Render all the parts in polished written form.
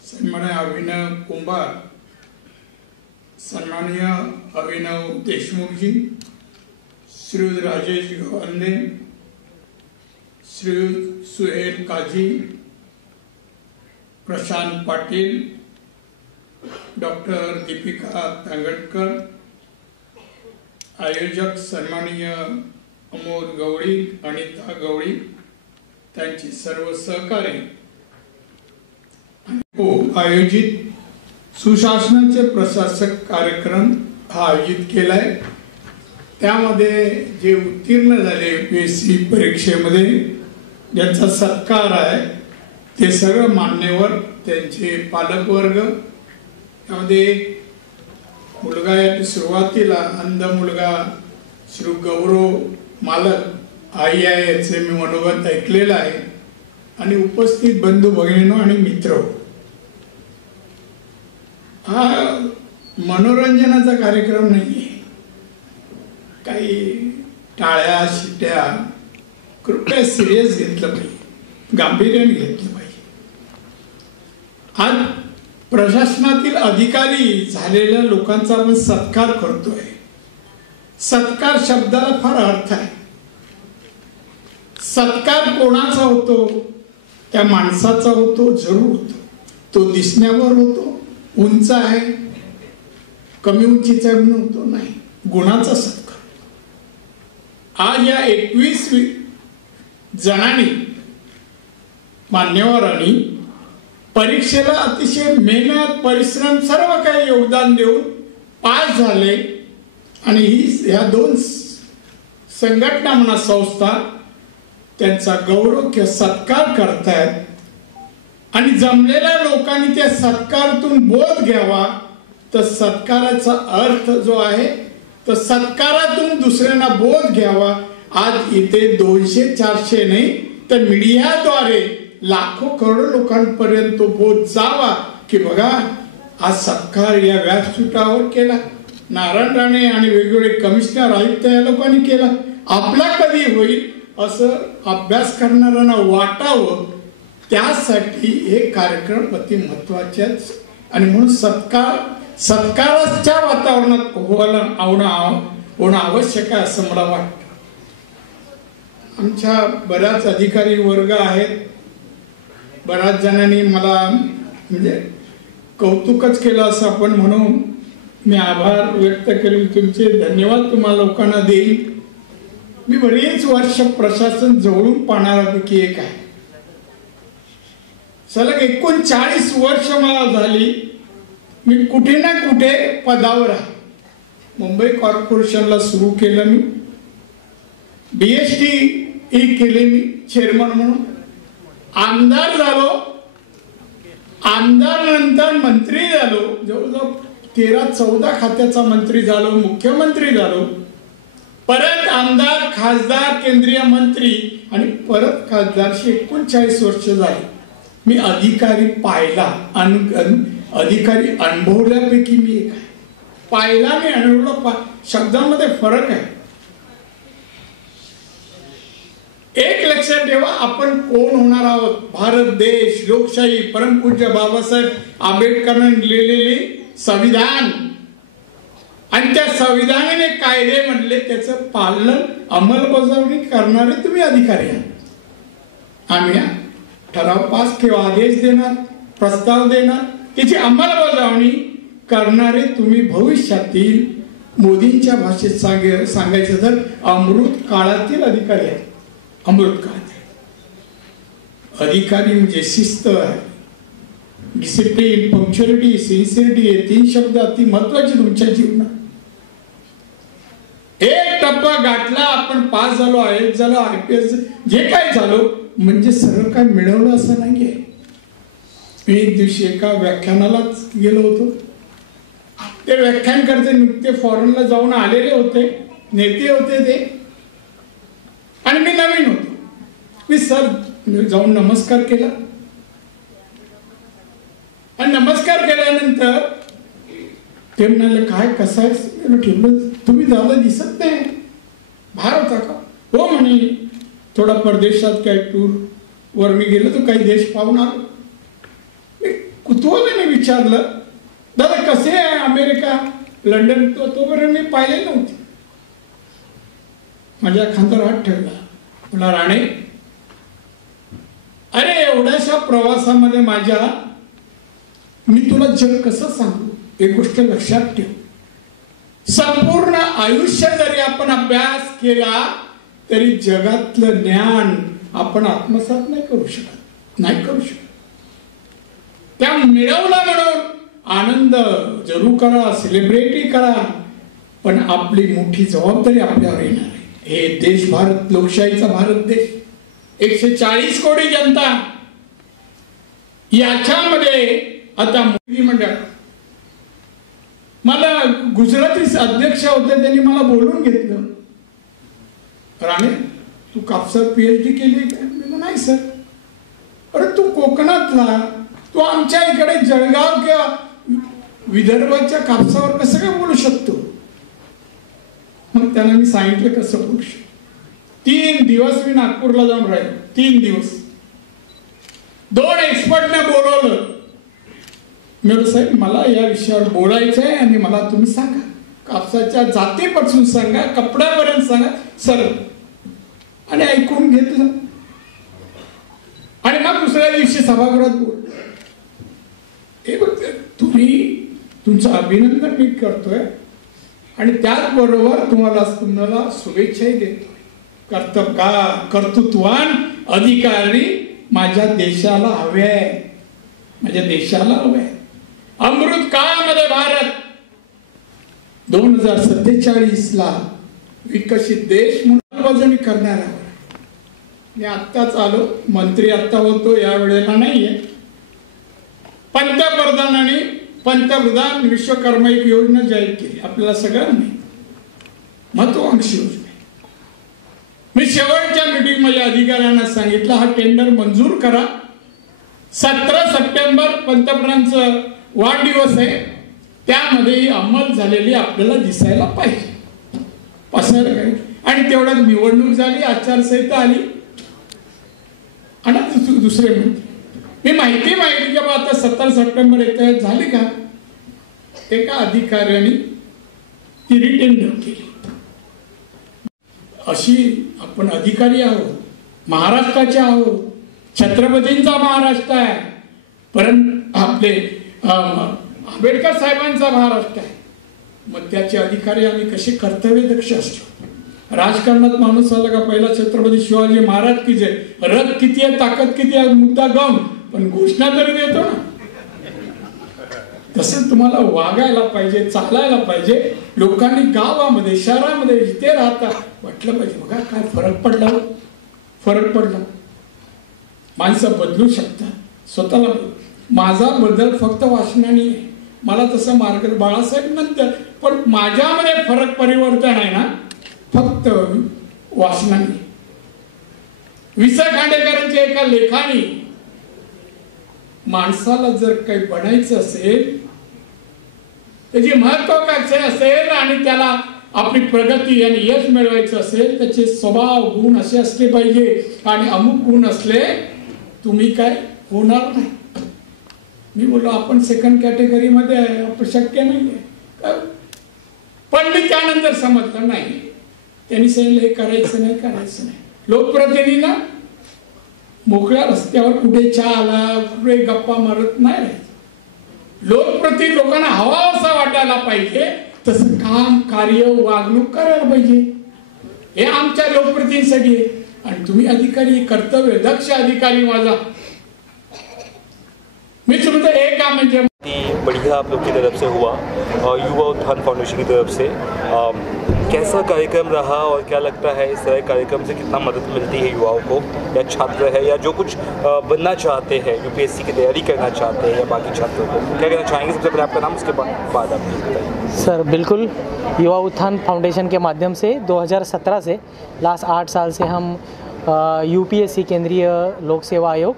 सन्माननीय अभिनव कुंभार, सन्माननीय अभिनव देशमुख जी, श्री राजेश गवंदे, श्री सुहेल काजी, प्रशांत पाटील, डॉक्टर दीपिका तांगडकर, आयोजक सन्माननीय अमोल गवळी, अनिता गवळी, त्यांची सर्व सहकारी आयोजित सुशासनाचे प्रशासक कार्यक्रम हा आयोजित केलाय। त्यामध्ये जे उत्तीर्ण झाले UPSC परीक्षेमध्ये ज्यांचा सत्कार आहे ते सगळे मान्यवर, त्यांचे पालक वर्ग, त्यामध्ये मुलगा या सुरुवातीला अंध मुलगा श्री गौरव मालक आई आहे याचे मी मनोगत ऐकलेलं आहे, आणि उपस्थित बंधू भगिनींनो आणि मित्र, हा मनोरंजनाचा कार्यक्रम नाहीये, काही टाळ्या शिट्या, कृपया सिरियस घेतलं पाहिजे, गांभीर्याने घेतलं पाहिजे। आज प्रशासनातील अधिकारी झालेल्या लोकांचा आपण सत्कार करतोय। सत्कार शब्दाला फार अर्थ आहे। सत्कार कोणाचा होतो? त्या माणसाचा होतो, जरूर होतो। तो दिसण्यावर होतो, उंच आहे, कमी उंचीचा होतो नाही, गुणाचा सत्कार। आज या 21 जणांनी मान्यवरांनी परीक्षेला अतिशय मेहनत परिश्रम सर्व काही योगदान देऊन पास झाले आणि ह्या दोन संघटना म्हणा संस्था त्यांचा गौरव किंवा सत्कार करतायत आणि जमलेल्या लोकांनी त्या सत्कारातून बोध घ्यावा. तर सत्काराचा अर्थ जो आहे तर सत्कारातून दुसऱ्यांना बोध घ्यावा. आज इथे 200-400 नाही तर मीडियाद्वारे लाखो करोडो लोकांपर्यंत तो बोध जावा की बघा आज सत्कार या व्यासपीठावर केला. नारायण राणे आणि वेगवेगळे कमिशनर आयुक्त या लोकांनी केला. आपला कधी होईल असं अभ्यास करणाऱ्यांना वाटावं. त्यासाठी हे कार्यक्रम अति महत्वाचे आहेत आणि म्हणून सत्काराच्या वातावरणात होणं आवश्यक आहे असं मला वाटतं. आमच्या बऱ्याच अधिकारी वर्ग आहेत. बऱ्याच जणांनी मला म्हणजे कौतुकच केलं असं आपण म्हणून मी आभार व्यक्त केले. तुमचे धन्यवाद तुम्हाला लोकांना देईन. मी बरीच वर्ष प्रशासन जवळून पाहणाऱ्यापैकी एक आहे. सलग 39 वर्ष मला झाली. मी कुठे ना कुठे पदावर आहे. मुंबई कॉर्पोरेशनला सुरू केलं मी. BST केले मी चेअरमन म्हणून. आमदार झालो. आमदार नंतर मंत्री झालो. जवळजवळ 13-14 खात्याचा मंत्री झालो. मुख्यमंत्री झालो. परत आमदार खासदार केंद्रीय मंत्री आणि परत खासदार. 39 वर्ष झाली. मी अधिकारी पाहिला अधिकारी अनुभवल्यापैकी मी एक आहे. पाहिला मी अनुभवला. शब्दांमध्ये फरक आहे. एक लक्षात ठेवा आपण कोण होणार आहोत. भारत देश लोकशाही परमपूज्य बाबासाहेब आंबेडकरांनी लिहिलेले संविधान आणि त्या संविधानाने कायदे म्हटले त्याचं पालन अंमलबजावणी करणारे तुम्ही अधिकारी आहात. आम्ही ठराव पास किंवा आदेश देणार प्रस्ताव देणार त्याची अंमलबजावणी करणारे तुम्ही भविष्यातील मोदींच्या भाषेत सांगायचं तर अमृत काळातील अधिकारी आहेत. अमृत काळातील अधिकारी म्हणजे शिस्त आहे. डिसिप्लिन पंक्च्युअलिटी सिन्सिअरिटी हे 3 शब्द अति महत्वाचे तुमच्या जीवनात. एक टप्पा गाठला आपण पास झालो IAS झालो IPS जे काय झालो म्हणजे सरळ काय मिळवलं असं नाहीये. मी एक दिवशी एका व्याख्यानालाच गेलो होतो. ते व्याख्यान करते नुकते फॉरेनला जाऊन आलेले होते. नेते होते ते आणि मी नवीन होतो. मी सर जाऊन नमस्कार केला आणि नमस्कार केल्यानंतर ते म्हणाले काय कसं आहे म्हटलं तुम्ही दादा दिसत नाही बाहेर होता का. हो म्हणे थोडा परदेशात काय टूर वर मी गेलो तर काही देश पाहून आलो. मी कुतूहलाने विचारलं दादा कसे आहे अमेरिका लंडन. तोपर्यंत मी पाहिले नव्हते. माझ्या खांद्यावर हात ठेवला. मला राणे अरे एवढ्याशा प्रवासामध्ये माझ्या मी तुला जग कसं सांगू. एक गोष्ट लक्षात ठेव. संपूर्ण आयुष्य जरी आपण अभ्यास केला तरी जगातलं ज्ञान आपण आत्मसात नाही करू शकत. त्या मिळवला म्हणून आनंद जरूर करा सेलिब्रेटी करा पण आपली मोठी जबाबदारी आपल्यावर येणार आहे. हे देश भारत लोकशाहीचा भारत देश 140 कोटी जनता याच्यामध्ये आता मोदी मंडळ मला गुजराती अध्यक्ष होते त्यांनी मला बोलून घेतलं. राणे तू कापसात PhD केली का. नाही सर. अरे तू कोकणातला तू आमच्या इकडे जळगाव किंवा विदर्भाच्या कापसावर कसं काय बोलू शकतो. मग त्यांना मी सांगितलं कसं बोलू शकतो. 3 दिवस मी नागपूरला जाऊन राहिलो. 3 दिवस 2 एक्सपर्टने बोलवलं. मी साहेब मला या विषयावर बोलायचं आहे आणि मला तुम्ही सांगा कापसाच्या जातीपासून सांगा कपड्यापर्यंत सांगा सर. आणि ऐकून घेतलं आणि मग दुसऱ्या दिवशी सभागृहात बोल. तुम्ही तुमचं अभिनंदन मी करतोय आणि त्याचबरोबर तुम्हाला शुभेच्छाही देतोय. कर्तृत्ववान अधिकारी माझ्या देशाला हवे आहे, माझ्या देशाला हवे आहे. अमृत काळामध्ये भारत 2047ला विकसित देश म्हणून बाजूनी करणार आहे. मी आत्ताच आलो, मंत्री आत्ता होतो, या वेळेला नाहीये. पंतप्रधानांनी पंतप्रधान विश्वकर्मा एक योजना जाहीर केली आपल्याला सगळ्यांनी, महत्वाकांक्षी योजना. मी शेवटच्या मीटिंगमध्ये अधिकाऱ्यांना सांगितलं हा टेंडर मंजूर करा. 17 सप्टेंबर पंतप्रधानांचा वाढदिवस आहे, त्यामध्ये अंमल झालेली आपल्याला दिसायला पाहिजे, पसायला पाहिजे. आणि तेवढ्यात निवडणूक झाली, आचारसंहिता आली आणि दुसरे म्हणते मी माहिती की बा आता 17 सप्टेंबर येत झाले का. एका अधिकाऱ्याने ती रिटेंडर केली. अशी आपण अधिकारी आहोत, महाराष्ट्राचे आहोत, छत्रपतींचा महाराष्ट्र आहे, परंतु आपले आंबेडकर साहेबांचा महाराष्ट्र आहे. मग त्याचे अधिकारी आम्ही कसे कर्तव्यदक्ष असतो. राजकारणात माणूस आला का पहिला छत्रपती शिवाजी महाराज की जय, रथ किती आहे, ताकद किती आहे, मुद्दा गम, पण घोषणा तरी देतो ना. तसं तुम्हाला वागायला पाहिजे, चालायला पाहिजे. लोकांनी गावामध्ये शहरामध्ये जिथे राहता वाटलं पाहिजे बघा काय फरक पडला. माणसं बदलू शकतात स्वतःला. माझा बदल फक्त वाचनाने आहे, मला तसं मार्ग बाळासाहेब नंतर, पण माझ्यामध्ये फरक परिवर्तन आहे ना फक्त वाचनाने. वि स खांडेकरांच्या एका लेखाने माणसाला जर काही बनायचं असेल, त्याची महत्वाकांक्षा असेल आणि त्याला आपली प्रगती आणि यश मिळवायचं असेल, त्याचे स्वभाव गुण असे असले पाहिजे. आणि अमुक गुण असले तुम्ही काय होणार नाही. मी बोललो आपण सेकंड कॅटेगरी मध्ये आहे, आपण शक्य नाहीये. पण मी त्यानंतर समजलं नाही, त्यांनी सांगितलं हे करायचं नाही. लोकप्रतिनिधी ना मोकळ्या रस्त्यावर कुठे चहा आला, कुठे गप्पा मारत नाही राहायचं. लोकप्रतिनिधी लोकांना हवा असा वाटायला पाहिजे, तसं काम कार्य वागणूक करायला पाहिजे. हे आमच्या लोकप्रतिनिधीसाठी आहे. आणि तुम्ही अधिकारी, कर्तव्य दक्ष अधिकारी माझा. मी तुमचं एक काम म्हणजे बढ़िया आप लोग की तरफ से हुआ और युवा उत्थान फाउंडेशन की तरफ से कैसा कार्यक्रम रहा और क्या लगता है इस तरह कार्यक्रम से कितना मदद मिलती है युवाओं को, या छात्र है या जो कुछ बनना चाहते हैं, यूपीएससी की तैयारी करना चाहते हैं या बाकी छात्रों को क्या कहना चाहेंगे? सबसे पहले आपका नाम, उसके बाद आप बताइए। सर बिल्कुल, युवा उत्थान फाउंडेशन के माध्यम से 2017 से लास्ट 8 साल से हम यूपीएससी केंद्रीय लोक सेवा आयोग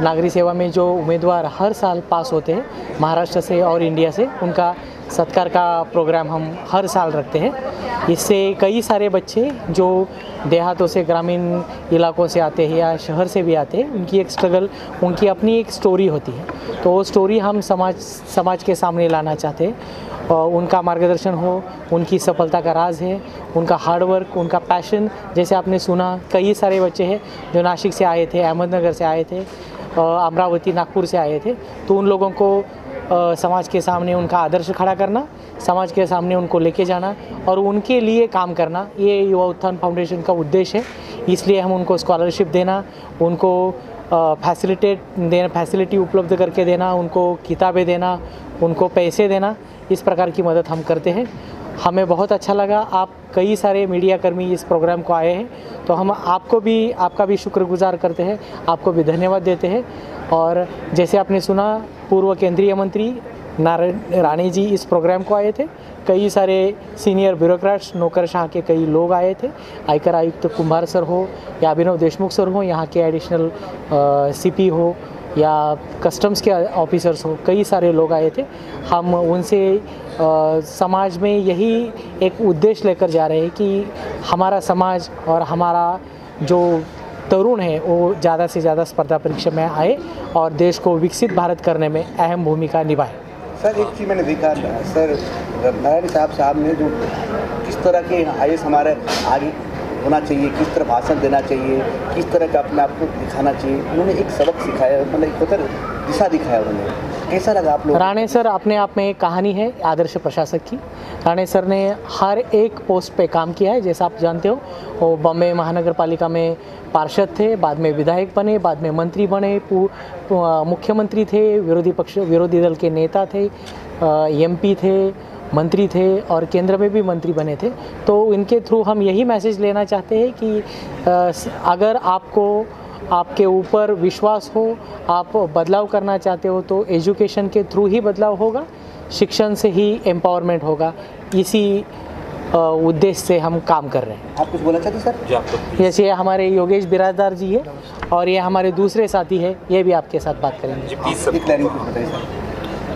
नागरिक सेवा में जो उम्मीदवार हर साल पास होते हैं महाराष्ट्र से और इंडिया से, उनका सत्कार का प्रोग्राम हम हर साल रखते हैं। इससे कई सारे बच्चे जो देहातों से, ग्रामीण इलाकों से आते हैं या शहर से भी आते हैं, उनकी एक स्ट्रगल, उनकी अपनी एक स्टोरी होती है, तो वो स्टोरी हम समाज के सामने लाना चाहते हैं। और उनका मार्गदर्शन हो, उनकी सफलता का राज है उनका हार्डवर्क, उनका पैशन। जैसे आपने सुना कई सारे बच्चे हैं जो नासिक से आए थे, अहमदनगर से आए थे, अमरावती, नागपुर से आए थे, तो उन लोगों को समाज के सामने उनका आदर्श खड़ा करना, समाज के सामने उनको लेके जाना और उनके लिए काम करना, ये युवा उत्थान फाउंडेशन का उद्देश्य है। इसलिए हम उनको स्कॉलरशिप देना, उनको फैसिलिटी उपलब्ध करके देना, उनको किताबें देना, उनको पैसे देना, इस प्रकार की मदद हम करते हैं। हमें बहुत अच्छा लगा, आप कई सारे मीडिया कर्मी इस प्रोग्राम को आए हैं, तो हम आपका भी शुक्रगुजार करते हैं, आपको भी धन्यवाद देते हैं। और जैसे आपने सुना, पूर्व केंद्रीय मंत्री नारायण राणे जी इस प्रोग्राम को आए थे, कई सारे सीनियर ब्यूरोक्रेट्स, नौकरशाह के कई लोग आए थे, आयकर आयुक्त कुंभार सर हो या अभिनव देशमुख सर हो, यहाँ के एडिशनल सीपी हो या कस्टम्स के ऑफिसर्स हो, कई सारे लोग आए थे। हम उनसे समाज में यही एक उद्देश्य लेकर जा रहे हैं कि हमारा समाज और हमारा जो तरुण है वो ज़्यादा से ज़्यादा स्पर्धा परीक्षा में आए और देश को विकसित भारत करने में अहम भूमिका निभाए। सर एक चीज़ मैंने देखा सर, नारायण साहब ने जो किस तरह के आईएएस हमारे आगे होना चाहिए, किस तरह भाषण देना चाहिए, किस तरह का अपने आप को दिखाना चाहिए, उन्होंने एक सबक सिखाया, मतलब एक उधर दिशा दिखाया उन्होंने। कैसा लगा आप लोग? राणे सर अपने आप में एक कहानी है आदर्श प्रशासक की। राणे सर ने हर एक पोस्ट पे काम किया है। जैसा आप जानते हो, वो बॉम्बे महानगर पालिका में पार्षद थे, बाद में विधायक बने, बाद में मंत्री बने, मुख्यमंत्री थे, विरोधी दल के नेता थे, एमपी थे, मंत्री थे और केंद्र में भी मंत्री बने थे। तो इनके थ्रू हम यही मैसेज लेना चाहते हैं कि अगर आपके ऊपर विश्वास हो, आप बदलाव करना चाहते हो, तो एजुकेशन के थ्रू ही बदलाव होगा, शिक्षण से ही एम्पावरमेंट होगा। इसी उद्देश्य से हम काम कर रहे हैं। आप कुछ बोलना चाहते सर? जैसे हमारे योगेश बिराजदार जी है और ये हमारे दूसरे साथी है, ये भी आपके साथ बात करेंगे।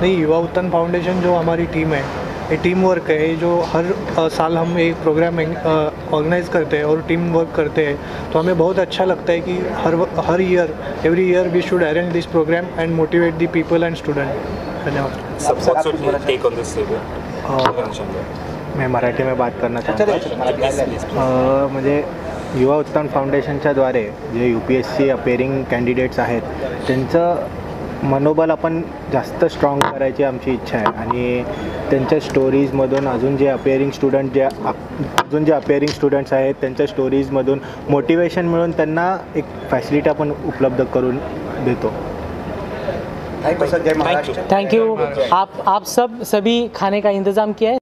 नहीं, युवा उत्थान फाउंडेशन जो हमारी टीम है, ये टीम वर्क है। जो हर साल हम एक प्रोग्राम ऑर्गेनाइज करते हैं और टीम वर्क करते हैं, तो हमें बहुत अच्छा लगता है कि हर year every year we should arrange this programme and motivate the people and student. धन्यवाद। मैं मराठी में बात करना चाहता हूँ। म्हणजे युवा उत्थान फाउंडेशनच्याद्वारे जे UPSC अपेअरिंग कॅन्डिडेट्स आहेत, त्यांचं मनोबल आपण जास्त स्ट्रॉंग करायची आमची इच्छा आहे आणि त्यांच्या स्टोरीजमधून अजून जे अपेअरिंग स्टुडंट्स आहेत, त्यांच्या स्टोरीजमधून मोटिवेशन मिळून त्यांना एक फॅसिलिटी आपण उपलब्ध करून देतो। Thank you. आप सभी खाने का इंतज़ाम किया है।